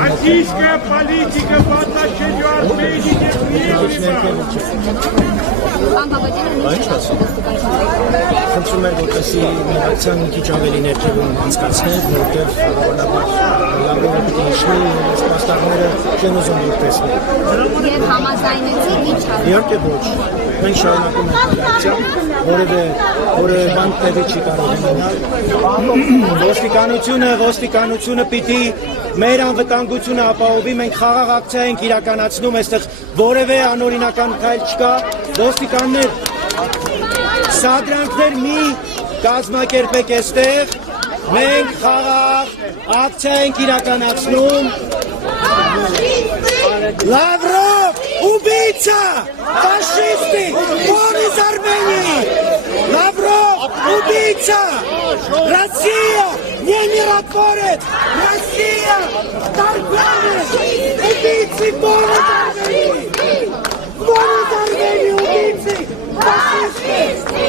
Российская политика по отношению Армении неприемлема. Խնդրում եմ որպեսզի միացան մի քիչ ավելի ներքևում անցկացնել, որտեղ լավը պիտի իշխի սպաստարները չեն ուզում որպեսնի։ Եվ համաձայնեցի միջավ։ Իհարկե ոչ։ Մենք շարունակում ենք ակցիան, որևէ բան տեղի չի կարող ունենալ։ Ոստիկանությունը պիտի մեր անվտանգությունը ապահովի, մենք խաղաղ ակցիա ենք իրականացնում, այստեղ որևէ անօրինական քայլ չկա, ոստիկաններ սադրանքներ մի կազմակերպեք այստեղ, մենք խաղաղ ակցիա ենք իրականացնում։ Лавров, убийца, фашисты, вон из Армении! Лавров, убийца! Россия не миротворец! Россия торговец! Убийцы, вон из Армении! Вон из Армении, убийцы! Фашисты!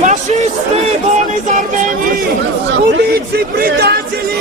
Фашисты, вон из Армении! Убийцы, предатели!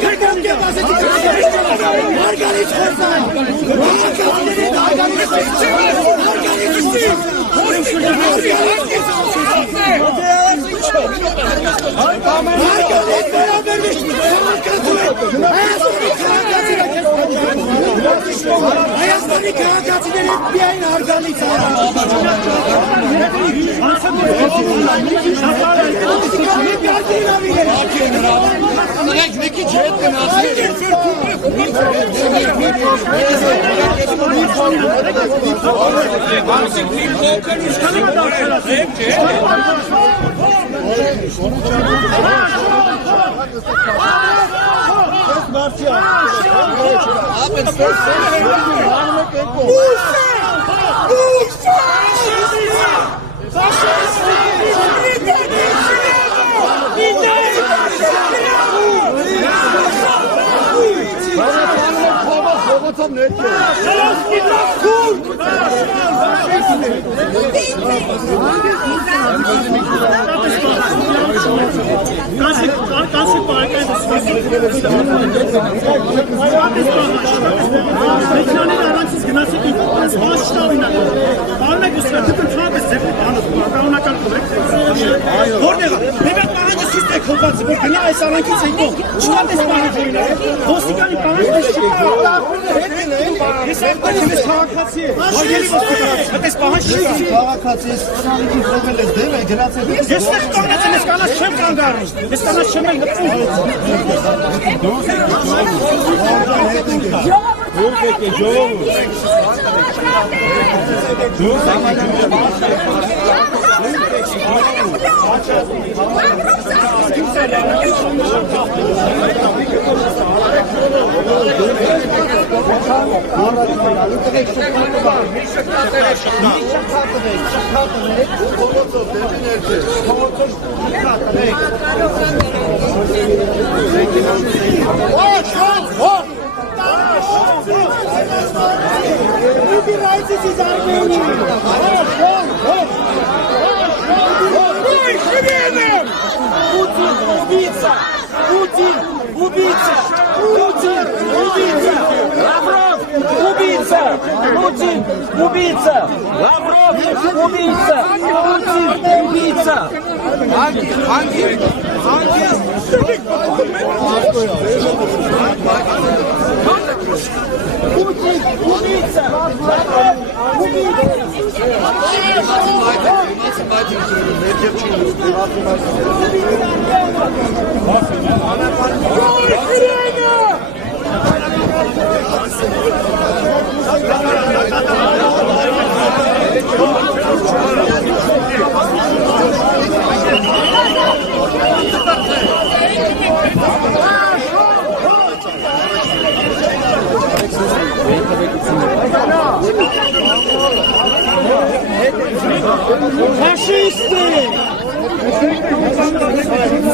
Take Հայաստանի քաղաքացիների միայն հարգալից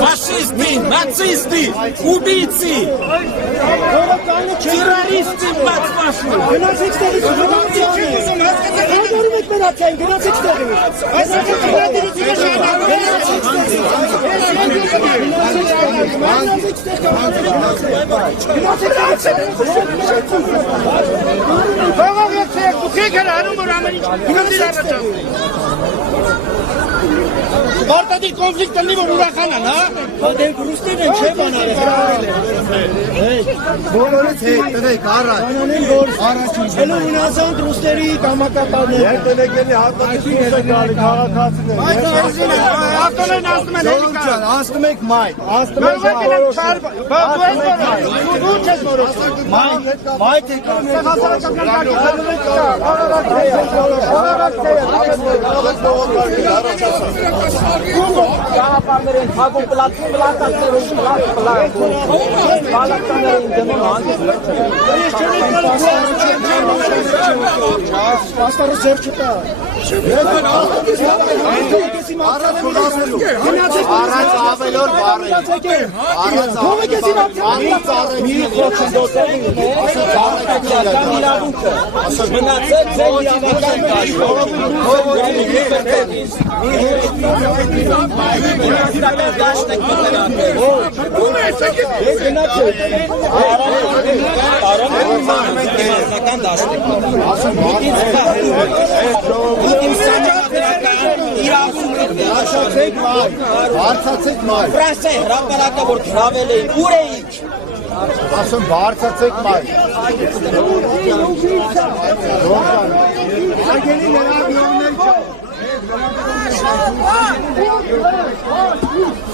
Фашисты, нацисты, убийцы, террористы, мать вашу! Արտադիր կոնֆլիկտ տնի, որ ուրախանան, հա? Դե ռուսներն են չէ բանալը, հրավիրել են։ Բոլորից հետ, տվեք, առաջ։ Բանանեն, որ ելու ունազանդ ռուսների կամակապարներ։ Հետ տվեք էլի հատվածի ռուս է գալի, քաղաքացիներ։ Ավտոներն ասնում են հելի կար։ Ասնում եք մայ։ Ասնում եք դու չես որոշում։ մայ թե Կաղապարներին թագում պլատին պլատակներում պլատ պլատ բալակտաներին դնում հանդիս Աստարը ձեր չտա։ Առանց ավելոր բարի։ Առանց Մի խոչընդոտել իրավունքը։ Մնացել ձեր իրավական Բարձացեք մայ։ Ֆրանսիա հրապարակը որ գրավել էին, ուր էիք։ Ասում բարձացեք մայ։ Արգելի ներագիոններ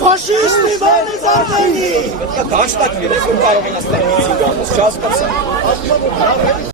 Ֆաշիստի բանի զարդենի։ Դաշտակ երես որ կարող են աստանից գանս, չհասկացա։